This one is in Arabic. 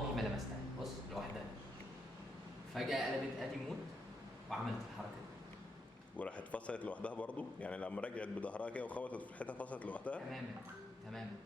والله ما لمستها، بص لوحدها. فجاه قلبت ادي موت وعملت الحركه دي. وراحت فصلت لوحدها برضو يعني، لما رجعت بظهرها كده وخبطت في الحيطه فصلت لوحدها. تماما. تماما.